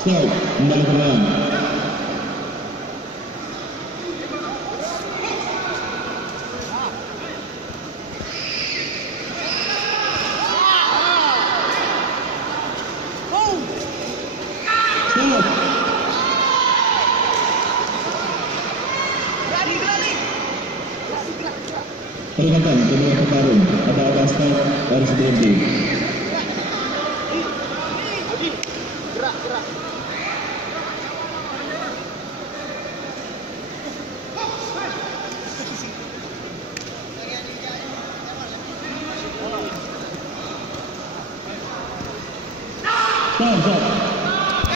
Stop, kembali ke dalam. Stop. Peringatan kedua petarung, ada stop harus berhenti. Stop.